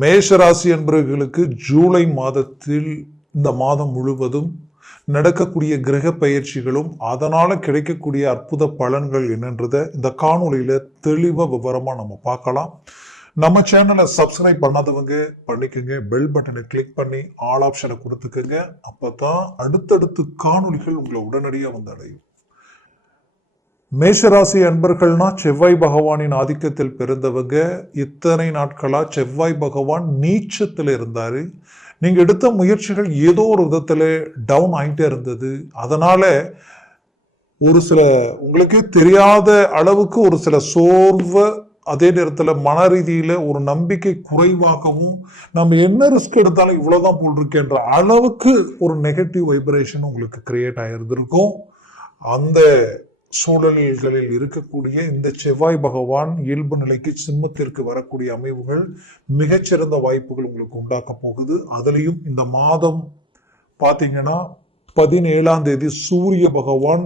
மேஷராசி என்பவர்களுக்கு ஜூலை மாதத்தில் இந்த மாதம் முழுவதும் நடக்கக்கூடிய கிரக பயிற்சிகளும் அதனால கிடைக்கக்கூடிய அற்புத பலன்கள் என்னன்றதை இந்த காணொளியில தெளிவா விவரமா நம்ம பார்க்கலாம். நம்ம சேனலை சப்ஸ்கிரைப் பண்ணாதவங்க பண்ணிக்கோங்க, பெல் பட்டனை கிளிக் பண்ணி ஆல் ஆப்ஷனை கொடுத்துக்கோங்க. அப்பதான் அடுத்தடுத்து காணொளிகள் உங்களை உடனடியாக வந்து அடையும். மேஷராசி அன்பர்கள்னா செவ்வாய் பகவானின் ஆதிக்கத்தில் பிறந்தவங்க. இத்தனை நாட்களா செவ்வாய் பகவான் நீச்சத்தில் இருந்தாரு. நீங்க எடுத்த முயற்சிகள் ஏதோ ஒரு விதத்துல டவுன் ஆயிட்டே இருந்தது. அதனால ஒரு சில உங்களுக்கே தெரியாத அளவுக்கு ஒரு சில சோர்வு, அதே நேரத்தில் மன ரீதியில ஒரு நம்பிக்கை குறைவாகவும், நம்ம என்ன ரிஸ்க் எடுத்தாலும் இவ்வளவுதான் போல் இருக்கேன்ற அளவுக்கு ஒரு நெகட்டிவ் வைப்ரேஷன் உங்களுக்கு கிரியேட் ஆயிருந்திருக்கும். அந்த சூழல்களில் இருக்கக்கூடிய இந்த செவ்வாய் பகவான் இயல்பு நிலைக்கு சிம்மத்திற்கு வரக்கூடிய அமைவுகள் மிகச்சிறந்த வாய்ப்புகள் உங்களுக்கு உண்டாக்க போகுது. அதுலேயும் இந்த மாதம் பார்த்தீங்கன்னா 17ஆம் தேதி சூரிய பகவான்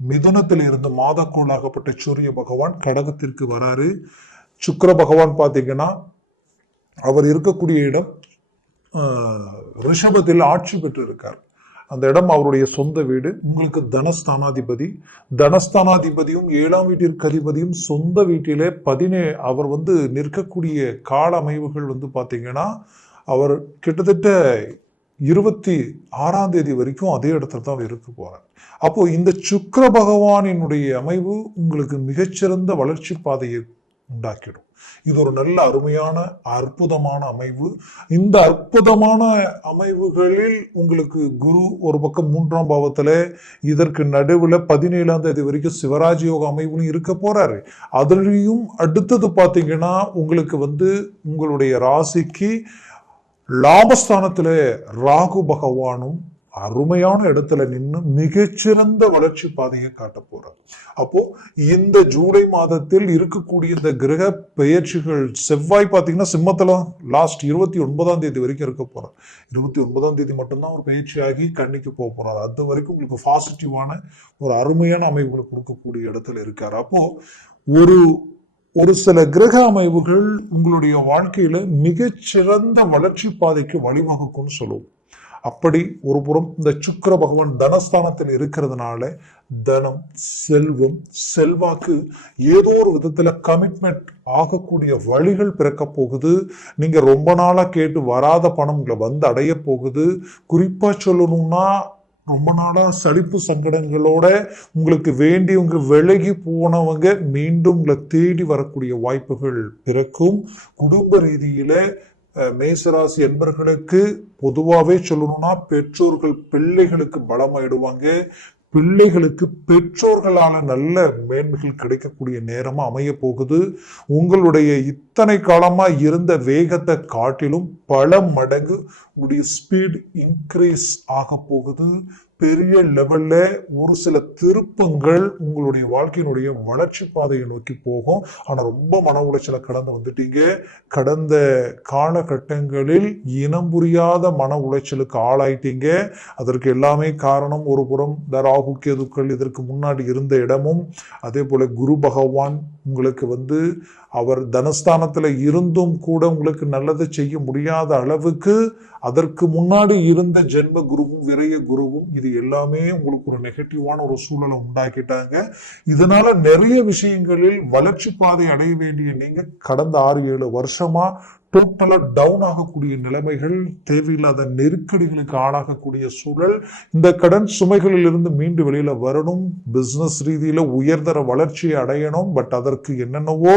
மிதுனத்தில் இருந்து மாதக்கோளாகப்பட்ட சூரிய பகவான் கடகத்திற்கு வராரு. சுக்கிர பகவான் பார்த்தீங்கன்னா அவர் இருக்கக்கூடிய இடம் ரிஷபத்தில் ஆட்சி பெற்று இருக்கார். அந்த இடம் அவருடைய சொந்த வீடு. உங்களுக்கு தனஸ்தானாதிபதி, தனஸ்தானாதிபதியும் 7ஆம் வீட்டிற்கு அதிபதியும் சொந்த வீட்டிலே அவர் நிற்கக்கூடிய கால அமைவுகள் பார்த்தீங்கன்னா அவர் கிட்டத்தட்ட 26ஆம் தேதி வரைக்கும் அதே இடத்துல தான் இருக்க போறார். அப்போ இந்த சுக்கிர பகவானினுடைய அமைவு உங்களுக்கு மிகச்சிறந்த வளர்ச்சி பாதையை உண்டாக்கிடும். இது ஒரு நல்ல அருமையான அற்புதமான அமைவு. இந்த அற்புதமான அமைவுகளில் உங்களுக்கு குரு ஒரு பக்கம் 3ஆம் பாவத்துல, இதற்கு நடுவுல 17ஆம் தேதி வரைக்கும் சிவராஜ் யோக அமைவும் இருக்க போறாரு. அதுலயும் அடுத்தது பாத்தீங்கன்னா உங்களுக்கு உங்களுடைய ராசிக்கு லாபஸ்தானத்துல ராகு பகவானும் அருமையான இடத்துல நின்று மிகச்சிறந்த வளர்ச்சி பாதையை காட்ட போறார். அப்போ இந்த ஜூலை மாதத்தில் இருக்கக்கூடிய இந்த கிரக பெயர்ச்சிகள், செவ்வாய் பார்த்தீங்கன்னா சிம்மத்துல லாஸ்ட் 29ஆம் தேதி வரைக்கும் இருக்க போறார். 29ஆம் தேதி மட்டும்தான் ஒரு பயிற்சியாகி கண்ணிக்கு போக போறார். அது வரைக்கும் உங்களுக்கு பாசிட்டிவான ஒரு அருமையான அமைவுகளை கொடுக்கக்கூடிய இடத்துல இருக்காரு. அப்போ ஒரு சில கிரக அமைவுகள் உங்களுடைய வாழ்க்கையில மிகச்சிறந்த வளர்ச்சி பாதைக்கு வழிவகுக்கும்னு சொல்லுவோம். அப்படி ஒரு புறம் இந்த சுக்கிர பகவான் தனஸ்தானத்தில் இருக்கிறதுனால தனம், செல்வம், செல்வாக்கு ஏதோ ஒரு விதத்துல கமிட்மெண்ட் ஆகக்கூடிய வழிகள் பிறக்க போகுது. நீங்க ரொம்ப நாளா கேட்டு வராத பணம் உங்களை அடைய போகுது. குறிப்பா சொல்லணும்னா ரொம்ப நாளா சலிப்பு சங்கடங்களோட உங்களுக்கு வேண்டியவங்க விலகி போனவங்க மீண்டும் உங்களை தேடி வரக்கூடிய வாய்ப்புகள் பிறக்கும். குடும்ப ரீதியில மேசராசி என்பர்களுக்கு பொதுவாகவே சொல்லணும்னா பெற்றோர்கள் பிள்ளைகளுக்கு பலமாயிடுவாங்க. பிள்ளைகளுக்கு பெற்றோர்களால நல்ல மேன்மைகள் கிடைக்கக்கூடிய நேரமா அமைய போகுது. உங்களுடைய இத்தனை காலமா இருந்த வேகத்தை காட்டிலும் பல மடங்கு உங்களுடைய ஸ்பீட் இன்க்ரீஸ் ஆக போகுது. பெரிய லெவல்ல ஒரு சில திருப்பங்கள் உங்களுடைய வாழ்க்கையினுடைய வளர்ச்சி பாதையை நோக்கி போகும். ஆனா ரொம்ப மன உளைச்சலை கடந்து வந்துட்டீங்க. கடந்த காலகட்டங்களில் இனம் புரியாத மன உளைச்சலுக்கு ஆளாயிட்டீங்க. அதற்கு எல்லாமே காரணம் ஒரு புறம் ராகு கேதுக்கள் இதற்கு முன்னாடி இருந்த இடமும், அதே போல குரு பகவான் உங்களுக்கு அவர் தனஸ்தானத்துல இருந்தும் கூட உங்களுக்கு நல்லதை செய்ய முடியாத அளவுக்கு அதற்கு முன்னாடி இருந்த ஜென்ம குருவும் விரைய குருவும் இது எல்லாமே உங்களுக்கு ஒரு நெகட்டிவான ஒரு சூழலை உண்டாக்கிட்டாங்க. இதனால நிறைய விஷயங்களில் வளர்ச்சி பாதை அடைய வேண்டிய நீங்க கடந்த 6-7 வருஷமா டோட்டலா டவுன் ஆகக்கூடிய நிலைமைகள், தேவையில்லாத நெருக்கடிகளுக்கு ஆளாகக்கூடிய சூழல். இந்த கடன் சுமைகளில் இருந்து மீண்டு வெளியில வரணும். பிசினஸ் ரீதியில உயர்தர வளர்ச்சியை அடையணும். பட் அதற்கு என்னென்னவோ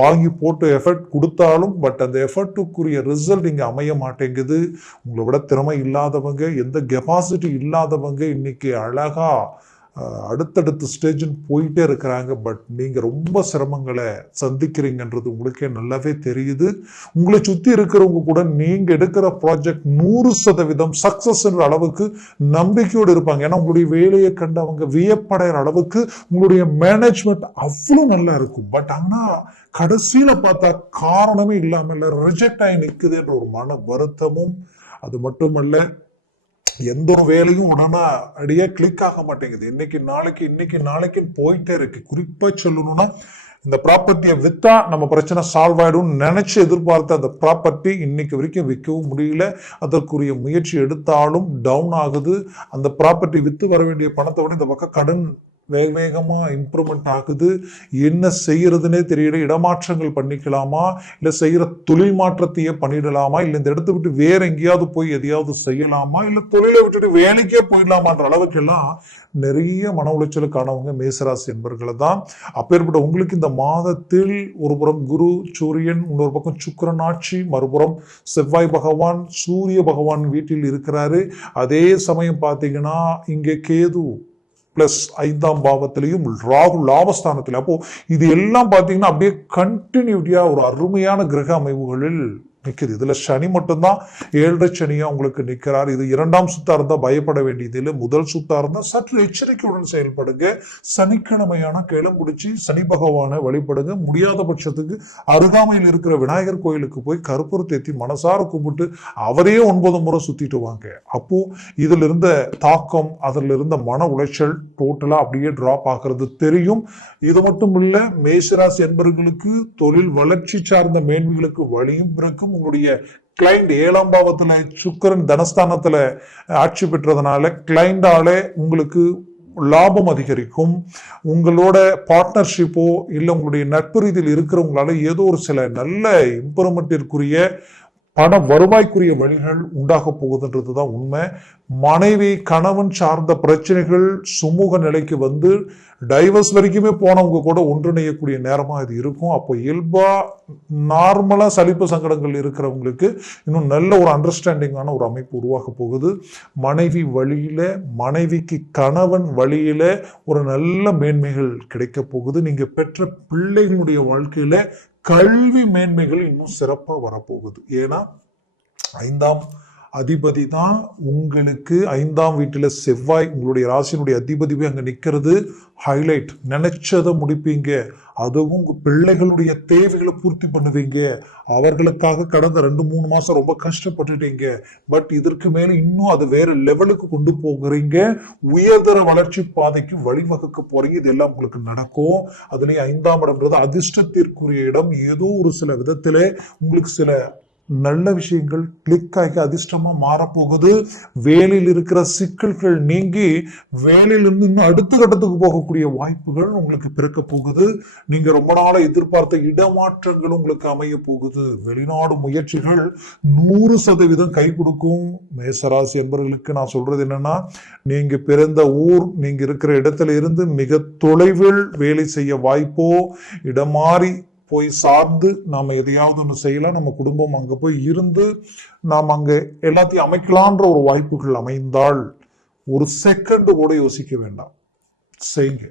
வாங்கி போட்டு எஃபர்ட் கொடுத்தாலும் பட் அந்த எஃபர்ட்டுக்குரிய ரிசல்ட் இங்க அமைய மாட்டேங்குது. உங்களை விட திறமை இல்லாதவங்க, எந்த கெப்பாசிட்டி இல்லாதவங்க இன்னைக்கு அழகா அடுத்தடுத்த ஸ்டேஜில் போயிட்டே இருக்கிறாங்க. பட் நீங்க ரொம்ப சிரமங்களை சந்திக்கிறீங்கன்றது உங்களுக்கே நல்லாவே தெரியுது. உங்களை சுத்தி இருக்கிறவங்க கூட நீங்க எடுக்கிற ப்ராஜெக்ட் 100% சக்சஸ் அளவுக்கு நம்பிக்கையோடு இருப்பாங்க. ஏன்னா உங்களுடைய வேலையை கண்டு அவங்க வியப்படைகிற அளவுக்கு உங்களுடைய மேனேஜ்மெண்ட் அவ்வளவு நல்லா இருக்கும். பட் ஆனா கடைசியில பார்த்தா காரணமே இல்லாம ரிஜெக்ட் ஆகி நிற்குதுன்ற ஒரு மன வருத்தமும், அது மட்டுமல்ல எந்த ஒரு வேலையும் உடனே அடியே கிளிக் ஆக மாட்டேங்குது. இன்னைக்கு நாளைக்கு போயிட்டே இருக்கு. குறிப்பா சொல்லணும்னா இந்த ப்ராப்பர்ட்டியை வித்தா நம்ம பிரச்சனை சால்வ் ஆயிடும் நினைச்சு எதிர்பார்த்த அந்த ப்ராப்பர்ட்டி இன்னைக்கு வரைக்கும் விற்கவும் முடியல. அதற்குரிய முயற்சி எடுத்தாலும் டவுன் ஆகுது. அந்த ப்ராப்பர்ட்டி வித்து வர வேண்டிய பணத்தை விட இந்த பக்கம் கடன் வேகமா இம்ப்ரூவ்மெண்ட் ஆகுது. என்ன செய்யறதுன்னே தெரியல. இடமாற்றங்கள் பண்ணிக்கலாமா, இல்ல செய்யற தொழில் மாற்றத்தையே பண்ணிடலாமா, இல்ல இந்த இடத்த விட்டு வேற எங்கேயாவது போய் எதையாவது செய்யலாமா, இல்ல தொழிலை விட்டுட்டு வேலைக்கே போயிடலாமான்ற அளவுக்கு எல்லாம் நிறைய மன உளைச்சலுக்கானவங்க மேசராசி என்பர்களை தான். அப்பேற்பட்ட உங்களுக்கு இந்த மாதத்தில் ஒரு புறம் குரு சூரியன், இன்னொரு பக்கம் சுக்கிரன் ஆட்சி, மறுபுறம் செவ்வாய் பகவான் சூரிய பகவான் வீட்டில் இருக்கிறாரு. அதே சமயம் பார்த்தீங்கன்னா இங்கே கேது பிளஸ் 5ஆம் பாவத்திலையும் ராகு லாபஸ்தானத்தில். அப்போ இது எல்லாம் பார்த்தீங்கன்னா அப்படியே கண்டினியூட்டியா ஒரு அருமையான கிரக அமைவுகளில் நிற்குது. இதுல சனி மட்டும்தான் 7.5 சனியா உங்களுக்கு நிற்கிறார். இது 2ஆம் சுத்தா இருந்தா பயப்பட வேண்டியது இல்லை. முதல் சுத்தா இருந்தா சற்று எச்சரிக்கையுடன் செயல்படுங்க. சனிக்கிழமையான கிளம்பிடிச்சு சனி பகவானை வழிபடுங்க. முடியாத பட்சத்துக்கு அருகாமையில் இருக்கிற விநாயகர் கோயிலுக்கு போய் கற்பூரம் தேத்தி மனசார கும்பிட்டு அவரே 9 முறை சுத்திட்டு வாங்க. அப்போ இதுல இருந்த தாக்கம், அதுல இருந்த மன உளைச்சல் டோட்டலா அப்படியே டிராப் ஆகிறது தெரியும். இது மட்டும் இல்ல, மேஷராசி என்பவர்களுக்கு தொழில் வளர்ச்சி சார்ந்த மேன்மைகளுக்கு வழியும் பிறக்கும். உங்களுடைய கிளைண்ட் 7ஆம் பாவத்துல சுக்கிரன் தனஸ்தானத்துல ஆட்சி பெற்றதுனால கிளைண்டாலே உங்களுக்கு லாபம் அதிகரிக்கும். உங்களோட பார்ட்னர்ஷிப்போ இல்ல உங்களுடைய நட்பு ரீதியில் இருக்கிறவங்களால ஏதோ ஒரு சில நல்ல இம்ப்ரூவ்மெண்ட்டிற்குரிய பண வருவாய்க்குரிய வழிகள் உண்டாக போகுதுன்றதுதான் உண்மை. மனைவி கணவன் சார்ந்த பிரச்சனைகள் சுமூக நிலைக்கு வந்து டைவர்ஸ் வரைக்குமே போனவங்க கூட ஒன்றிணையக்கூடிய நேரமா இது இருக்கும். அப்போ இயல்பா நார்மலா சலிப்பு சங்கடங்கள் இருக்கிறவங்களுக்கு இன்னும் நல்ல ஒரு அண்டர்ஸ்டாண்டிங்கான ஒரு அமைப்பு உருவாக போகுது. மனைவி வழியில, மனைவிக்கு கணவன் வழியில ஒரு நல்ல மேன்மைகள் கிடைக்க போகுது. நீங்க பெற்ற பிள்ளைகளுடைய வாழ்க்கையில கல்வி மேன்மைகள் இன்னும் சிறப்பா வரப்போகுது. ஏன்னா 5ஆம் அதிபதி தான் உங்களுக்கு 5ஆம் வீட்டுல செவ்வாய் உங்களுடைய ராசியினுடைய அதிபதி அங்க நிக்கிறது ஹைலைட். நினைச்சதை முடிப்பீங்க. அதுவும் உங்க பிள்ளைகளுடைய தேவைகளை பூர்த்தி பண்ணுவீங்க. அவர்களுக்காக கடந்த 2-3 மாசம் ரொம்ப கஷ்டப்பட்டுட்டீங்க. பட் இதற்கு மேல இன்னும் அது வேற லெவலுக்கு கொண்டு போகிறீங்க. உயர்தர வளர்ச்சி பாதைக்கு வழிவகுக்க போறீங்க. இதெல்லாம் உங்களுக்கு நடக்கும். அதுலயும் 5ஆம் இடம்ன்றது அதிர்ஷ்டத்திற்குரிய இடம். ஏதோ ஒரு சில விதத்திலே உங்களுக்கு சில நல்ல விஷயங்கள் கிளிக் ஆகி அதிர்ஷ்டமா மாறப்போகுது. வேலையில் இருக்கிற சிக்கல்கள் நீங்கி வேலையிலிருந்து இன்னும் அடுத்த கட்டத்துக்கு போகக்கூடிய வாய்ப்புகள் உங்களுக்கு பிறக்க போகுது. நீங்க ரொம்ப நாளா எதிர்பார்த்த இடமாற்றங்கள் உங்களுக்கு அமைய போகுது. வெளிநாடு முயற்சிகள் 100% கை கொடுக்கும். மேசராசி என்பவர்களுக்கு நான் சொல்றது என்னன்னா, நீங்க பிறந்த ஊர், நீங்க இருக்கிற இடத்துல இருந்து மிக தொலைவில் வேலை செய்ய வாய்ப்போ, இடம் மாறி போய் சார்ந்து நாம எதையாவது ஒன்று செய்யலாம். நம்ம குடும்பம் அங்க போய் இருந்து நாம் அங்க எல்லாத்தையும் அமைக்கலான்ற ஒரு வாய்ப்புகள் அமைந்தால் ஒரு செகண்ட் கூட யோசிக்க வேண்டாம், செய்யுங்க.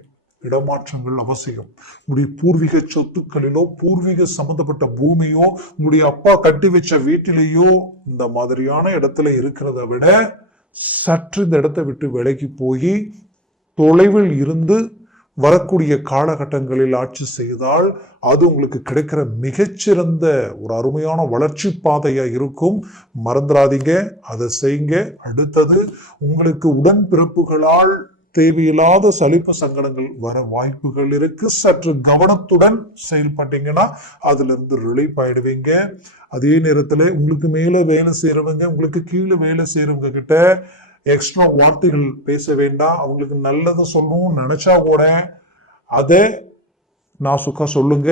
இடமாற்றங்கள் அவசியம். உங்களுடைய பூர்வீக சொத்துக்களிலோ, பூர்வீக சம்பந்தப்பட்ட பூமியோ, உங்களுடைய அப்பா கட்டி வச்ச வீட்டிலேயோ இந்த மாதிரியான இடத்துல இருக்கிறத விட சற்று இந்த இடத்தை விட்டு விலகி போய் தொலைவில் இருந்து வரக்கூடிய காலகட்டங்களில் ஆட்சி செய்தால் அது உங்களுக்கு கிடைக்கிற மிகச்சிறந்த ஒரு அருமையான வளர்ச்சி பாதையா இருக்கும். மறந்துடாதீங்க, அதை செய்யுங்க. அடுத்தது, உங்களுக்கு உடன்பிறப்புகளால் தேவையில்லாத சலிப்பு சங்கடங்கள் வர வாய்ப்புகள் இருக்கு. சற்று கவனத்துடன் செயல்பட்டீங்கன்னா அதுல இருந்து ரிலீஃப் ஆயிடுவீங்க. அதே நேரத்துல உங்களுக்கு மேல வேலை செய்யறவங்க, உங்களுக்கு கீழே வேலை செய்யறவங்க கிட்ட எக்ஸ்ட்ரா வார்த்தைகள் பேச வேண்டாம். அவங்களுக்கு நல்லதை சொல்லணும்னு நினைச்சா கூட அதை நாசுக்கா சொல்லுங்க.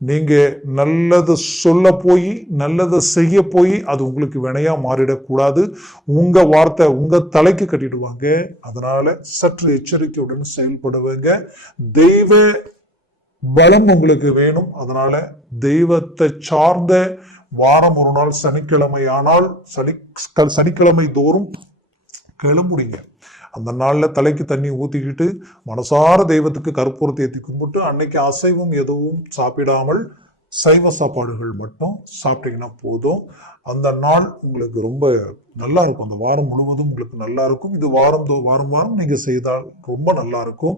நீங்க நல்லது சொல்ல போய், நல்லதை செய்ய போய் அது உங்களுக்கு வினையா மாறிடக்கூடாது. உங்க வார்த்தை உங்க தலைக்கு கட்டிடுவாங்க. அதனால சற்று எச்சரிக்கையுடன் செயல்படுவாங்க. தெய்வ பலம் உங்களுக்கு வேணும். அதனால தெய்வத்தை சார்ந்த வாரம் ஒரு நாள் சனிக்கிழமை ஆனால் சனிக்கிழமை தோறும் கிளம்புடிங்க. அந்த நாள்ல தலைக்கு தண்ணி ஊத்திக்கிட்டு மனசார தெய்வத்துக்கு கற்பூரத்தை ஏற்றி கும்பிட்டு அன்னைக்கு அசைவம் எதுவும் சாப்பிடாமல் சைவ சாப்பாடுகள் மட்டும் சாப்பிட்டீங்கன்னா போதும். அந்த நாள் உங்களுக்கு ரொம்ப நல்லா இருக்கும். அந்த வாரம் முழுவதும் உங்களுக்கு நல்லா இருக்கும். இது வாரம் நீங்க செய்தால் ரொம்ப நல்லா இருக்கும்.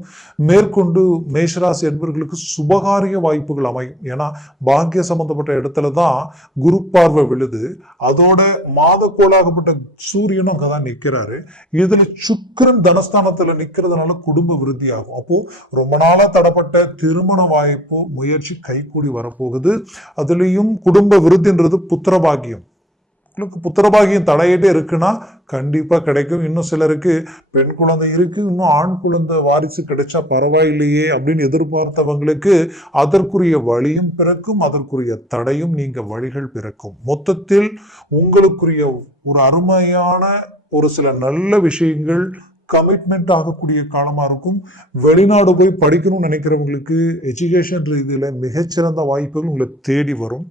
மேற்கொண்டு மேஷராசி என்பவர்களுக்கு சுபகாரிய வாய்ப்புகள் அமையும். ஏன்னா பாக்கிய சம்பந்தப்பட்ட இடத்துல தான் குரு பார்வை விழுது. அதோட மாத கோளாகப்பட்ட சூரியனும் அங்கதான் நிக்கிறாரு. இதுல சுக்கிரன் தனஸ்தானத்துல நிக்கிறதுனால குடும்ப விருத்தி ஆகும். அப்போ ரொம்ப நாளா தடப்பட்ட திருமண வாய்ப்பு முயற்சி கைகூடி வரப்போகுது. அதுலயும் குடும்ப விருத்தின்றது புத்திரபாகியம். உங்களுக்கு புத்திரபாகியம் தடையிட்டே இருக்குன்னா கண்டிப்பா கிடைக்கும். இன்னும் சிலருக்கு பெண் குழந்தை இருக்கு, இன்னும் ஆண் குழந்தை வாரிசு கிடைச்சா பரவாயில்லையே அப்படின்னு எதிர்பார்த்தவங்களுக்கு அதற்குரிய வழியும் பிறக்கும், அதற்குரிய தடையும் நீங்க வழிகள் பிறக்கும். மொத்தத்தில் உங்களுக்குரிய ஒரு அருமையான ஒரு சில நல்ல விஷயங்கள் கமிட்மெண்ட் ஆகக்கூடிய காலமா இருக்கும். வெளிநாடு போய் படிக்கணும்னு நினைக்கிறவங்களுக்கு எஜுகேஷன் ரீதியில மிகச்சிறந்த வாய்ப்புகள் உங்களை தேடி வரும்.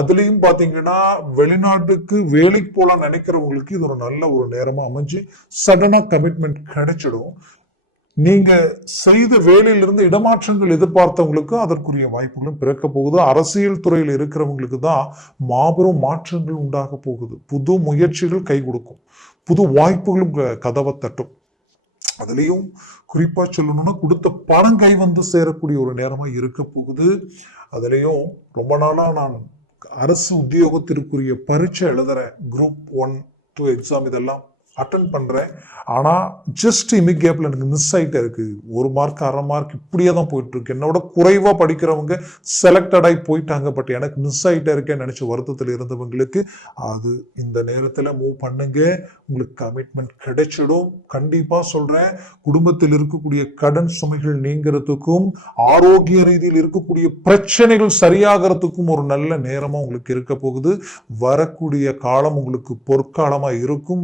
அதுலயும் பாத்தீங்கன்னா வெளிநாட்டுக்கு வேலைக்கு போலாம் நினைக்கிறவங்களுக்கு இது ஒரு நல்ல ஒரு நேரமா அமைஞ்சு சடனா கமிட்மெண்ட் கிடைச்சிடும். நீங்க செய்த வேலையிலிருந்து இடமாற்றங்கள் எதிர்பார்த்தவங்களுக்கு அதற்குரிய வாய்ப்புகளும் பிறக்க போகுது. அரசியல் துறையில் இருக்கிறவங்களுக்கு தான் மாபெரும் மாற்றங்கள் உண்டாக போகுது. புது முயற்சிகள் கை கொடுக்கும், புது வாய்ப்புகளும் கதவை தட்டும். அதுலயும் குறிப்பா சொல்லணும்னா கொடுத்த பணம் கை வந்து சேரக்கூடிய ஒரு நேரமா இருக்க போகுது. அதுலயும் ரொம்ப நாளா நான் அரசு உத்தியோகத்திற்குரிய பரீட்சை எழுதுறேன், குரூப் 1, 2 எக்ஸாம் இதெல்லாம் அட்டன் பண்றேன். ஆனா ஜஸ்ட் இமிகேப்ல எனக்கு மிஸ் ஆயிட்டே இருக்கு. 1 மார்க் 1/2 மார்க் இப்படியே தான் போயிட்டு இருக்கு. என்னோட குறைவா படிக்கிறவங்க செலக்டட் ஆகி போயிட்டாங்க, பட் எனக்கு மிஸ் ஆயிட்டே இருக்கேன்னு நினைச்ச வருத்தத்தில் இருந்தவங்களுக்கு அது இந்த நேரத்துல மூவ் பண்ணுங்க, உங்களுக்கு கமிட்மெண்ட் கிடைச்சிடும். கண்டிப்பா சொல்றேன், குடும்பத்தில் இருக்கக்கூடிய கடன் சுமைகள் நீங்கிறதுக்கும் ஆரோக்கிய ரீதியில் இருக்கக்கூடிய பிரச்சனைகள் சரியாகிறதுக்கும் ஒரு நல்ல நேரமா உங்களுக்கு இருக்க போகுது. வரக்கூடிய காலம் உங்களுக்கு பொற்காலமா இருக்கும்.